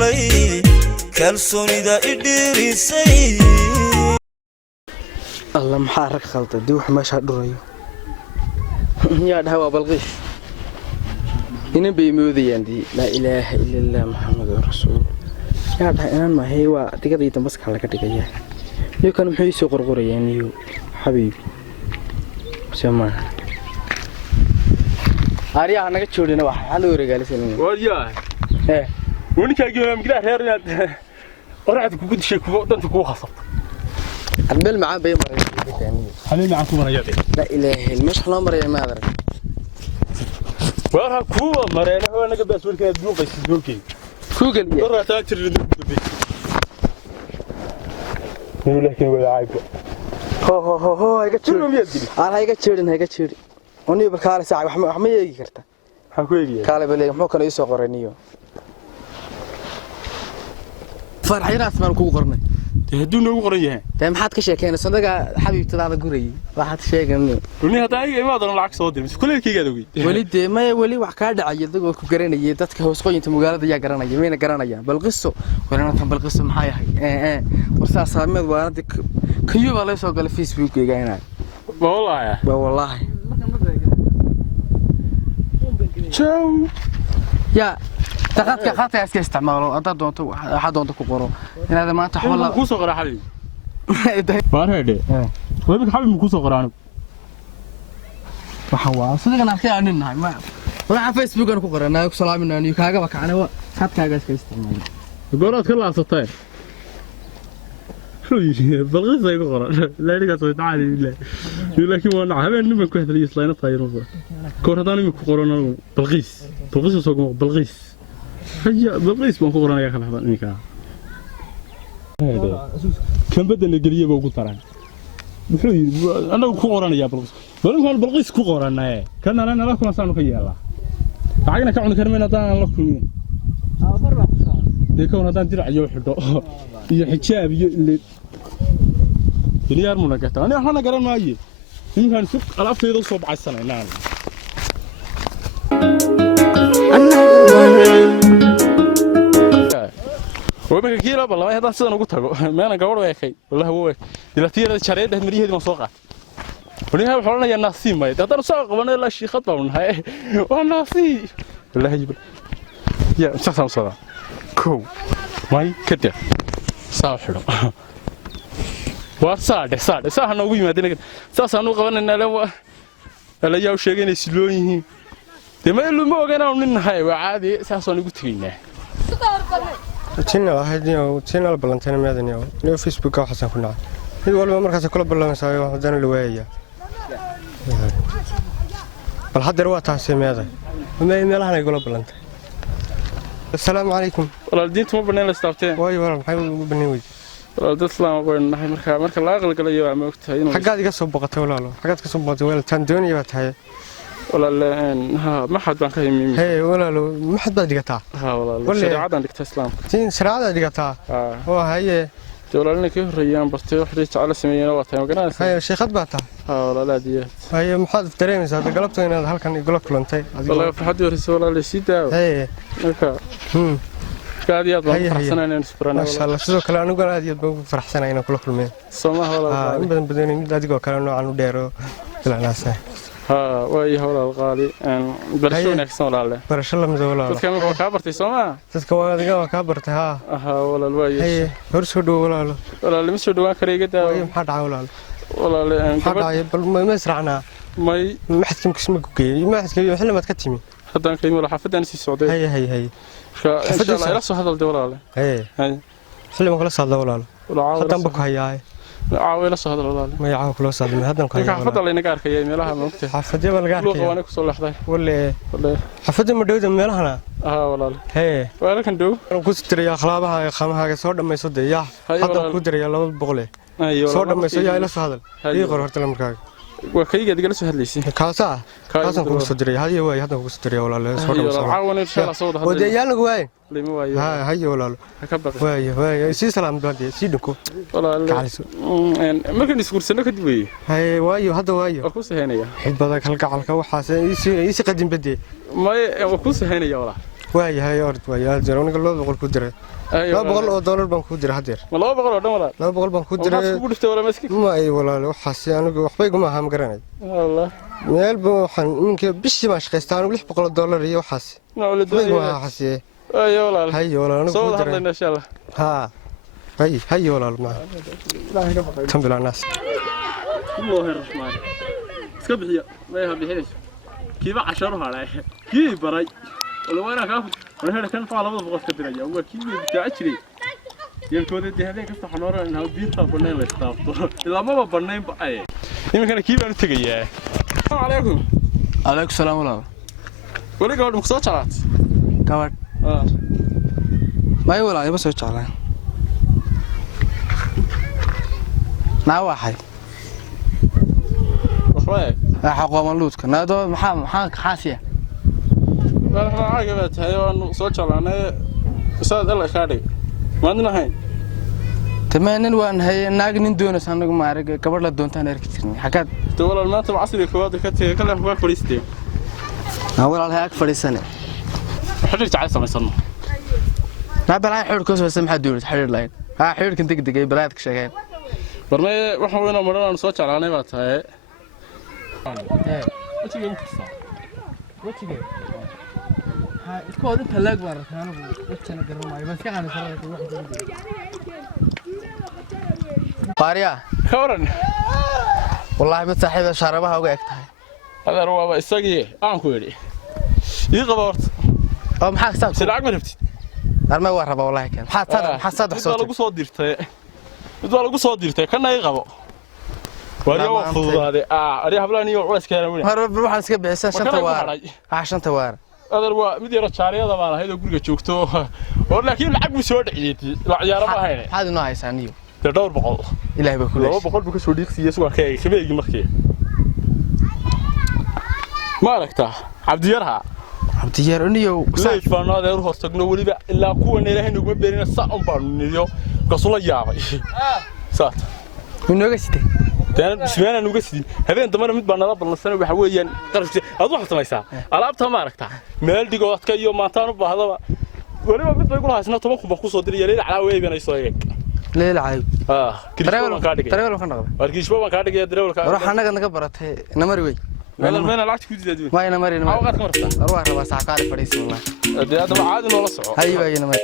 galay kalsoonida idhirisay الله محرك خلطة دوح ما شاء دريو يا ده هو بلغيش هنا بيموذي عندي لا إله إلا الله محمد رسول يا ده أنا ما هي وتقدر يتمسك على كتير يو كان محيي قرقرة يعني يو حبيبي سمع أريا أنا كتشودنا واحد هذا ورجال سنين وياه إيه وني كاجي من كده هير ورعت كوكو شيء كوكو دنت كوكو خصب أقبل معاه بيمر يعني حليل معكم مرة يا لا إله مش حلام مرة ما أدري وراها كوة مرة أنا هو أنا قبل أسوي كده دوق بس دوقي كوكل مرة تاكل ردوق بس يقول لك ولا عايب هو هيك تشود كلهم يدري أنا هيك تشود وني بالكار ساعة وحما يجي كرتا حكويجي كاله بلي محو كان يسoo qoraniyo farxina asmaan ku qornay haduu nagu qoran yahay taa maxaad ka sheekeenay sandaga xabiibtadaada guray waxaad sheeganay runi hada ay imaadan lacag soo dirin kuleelkayga ogeey wali wax ka dhacay dadku ku garanayay dadka hoos qoyinta magaalada ayaa garanaya weena garanayaan balqiso balqiso maxay yahay warsa saameed waanad kayuba la soo galay Facebook-ga inaa wallahi شو يا تقطع قطع اسك استعماله هذا دونته حد دونته كقرو ان هذا ما تحول كو سو قرا حبيبي بارهدي ويبك حبيبي كو سو قرانو waxa waa sidaan arkay aan nahay ma waxa Facebook aan ku qoranay ku salaaminayno kaaga bakacana khadkaaga iska isticmaalo goorad ka laasatay بالغيث زي بقرا لا يلقى صوت عالي بالله لكن وانا habeen niman ku hadlay islayna taayiro koor hadaan niman ku qorano بالغيث soo بالغيث haya بالغيث baan ku qoranaya kan hadaan ninka kan badana galiye baa ugu taran wuxuu yiri anagu ku qoranaya بالغيث ku qoranay kan ana la kuna saanu ka yeelaa lacagna ka cun karmeena hadaan la kulmin deekoon hadaan diraciyo xidho iyo xijaab iyo دنيا منقطة أنا إحنا قررنا ماجي يمكن سوق ألاف يدو صوب عسنا نعم وبك كيلا بالله هذا سنة قلتها ما أنا قاول وياكي والله هو دلتي هذا شريط ده مريه دي مسوقة ونيها بحولنا يا ناسي ما يتقدر ساق وانا لا شيء خطأ من هاي وناسي والله يجيب يا سام صدا كو ماي كده صاحبه وارساده صاحنا ugu yimaadeen saasaan u qabanayna la yaa u sheegay inay silooyin yihiin demaylu ma ogeynaa nin nahay waa caadi saasaan ugu tageynaa channel balantana meedaniyo iyo Facebook ka waxaan ku nacay mid walba markaas kula ballanaysaa waxaan la waayay bal hadda waa taasay meeday meelahan ay kula ballantay assalaamu alaykum walaaldiintu ma banaan la istaafteen way walaal maxay u banaan weeyay dad islaam qoyn nahay marka la aqal galayo ama ogtahay inuu xagaad iga soo boqotay walaalo xagaad ka soo boqotay walaal tandooniya baa tahay walaalaan ha ma xad baan ka yimid hey walaalo ma xad baad dhigataa ha walaalo shariicadan dhigta islaamka tiin shariicada dhigataa waa haye dawladna ka horreeyaan bartay wax jacayl sameeyeen waa tahay magaranaysa haye sheekad baa tahay ha walaalaadiya haye maxaad dareemaysaa galabta inaad halkan igula kulantay walaal farxad iyo walaal si daaw haye marka كاديات فرحسنا إن سبرنا ما شاء الله شو كلا أنا قال هذه فرحسنا إن كل كلمة سماه ولا بدن بدن هذه قال كلامنا عنو ديرو طلع ناس ها وهي هولا القاضي برشلونة كسول عليه برشلونة مزولا تذكر كابرتي سما تذكر هذا كابرتي ها ولا الواي هي هرسودو ولا اللي مسودو كريجة ولا محد عولا ولا محد عيب ما يسرعنا ما حد كم كسمك كي ما حد كم حلا ما تكتمي حتى كلمة ولا حفظ أنا السعودية هي إن شاء الله يرسو هذا الدولار هي حلا ما خلص هذا ولا حتى بكو هي عاوي لسه هذا الدولار ما يعاو خلص هذا هذا كان حفظ الله ينقار كي ميلها ما وقته حفظ ولا قاعد لو قوانك وصل لحظة ولا حفظ مدود ميلها والله هي ولا كان دو أنا كنت تري يا خلابها خامها صور ما يصد يا حتى كنت تري يا لو بقوله صور ما يصد يا لسه هذا يقرر هرت المكان وكيجا تجلس هالليسي كاسة كنت صدري هذه هو هذا كنت صدري ولا لا صور عاون إن شاء الله صوت هذا ودي يلا قوي اللي مو واي هاي ولا واي سي سلام بلادي سيدكو ولا كالسو ما كان يسكر سنة كدوي هاي واي هذا واي أكوس هنا يا حب هذاك القعلك وحاس يسي قديم بدي ما أكوس هنا يا ولا waayahay ord waayahay jiro aniga 200 ku diray 200 dollar baan ku diray hadeer ma 200 oo dhan wala 200 baan ku diray waxaad ku dhiftay wala maski ma ay walaal waxaas anigu waxba iguma aham garanay wallah meel buu waxaan minka bishii ma shaqaystaa anigu 600 dollar iyo waxaas ma xasiye ayo walaal hay walaal anigu soo hadlayna insha Allah ha hay walaal ma ilaahay ka baqay tan bilaa naas الله الرحمن iska bixiya ma yahay bixinayso kiiba 10 haalay kii baray wala waana ka waxa kan faa labada boqos ka diraya waa kii bidaac jiray yelkooda habeen kasta xanooraan in biirta banaan la istaafto ilaa ma banaan ba ay iminka kii baan tagayaa assalamu alaykum alaykum salaam walaal wali gabadh ma soo jaraat gabadh may walaal ma soo jaclaan naa waxay حقوق ملوتك نادو محاك حاسية لا عاقبت هاي سو جلانه استاذ الله خادي ما عندنا هاي تمانين وان هي ناق نين دونس انغ ما ارغ كبر لا دونتان اركتني حكاد دولال ما تبع عصري كواد كتي كلام كوا فريستي اول على هاك فريسنه حرير تعال سميسن لا بلا حير كوس بس ما دولت حرير لاين ها حير كنت دقدقي بلادك شيغين برمي waxa weeyna maraan soo jalaanay baa tahay وجهي مكسر وجهي ها كود انت لاق بار انا وجهنا قرماي بس كان سرت واحد قاريا خورن والله ما صاحب شربها uga egtahay هذا هو اسقي aan ku yiri ii qaboort oo maxaa saab silaac ma rabtid arma waa raba wallahi kan maxaa saddex soo lagu soo dirtay mid lagu soo dirtay kana ay qabo wariyo fududaade ari hablaani oo culays keenay wali har waxaan iska bixisay shanta waar adar waa mid yar jaariyada baan ahayd oo guriga joogto oo laakiin lacag bu soo dhiciyay la ciyaaro ma ahayn maxaad inoo haysaaniyo dhowr boqol ilaahay baa ku leeyahay 200 buu ka soo dhiiqsiiyay suuqa kabeegi markii ma aragta abdiyarha abdiyar uniyo leefanada ee hor tagno waliba ilaa kuwa neelahay nagu beerina saan baan niyo gasula yaabay saat inooga sitay taan bismeena nuga sidii habeen damar mid baan nala ballansan waxa weeyaan qarashti aad wax samaysaa alaabta ma aragta meel digoodka iyo maantaan u baahdaba waliba mid bay ku haysna 10 kun ku soo diray leeyahay calaa weebanayso eeg leeyahay kirisbaan ka dhigay dareewal ka noqday warkiisbaan ka dhigay dareewalka ruux anaga naga baratay namari way meena lacag ku diiday ma ina mari ma waqad ka martaa ruux raba saaqaale fadhiisan wallahi hada caadi loo la soco hayo namari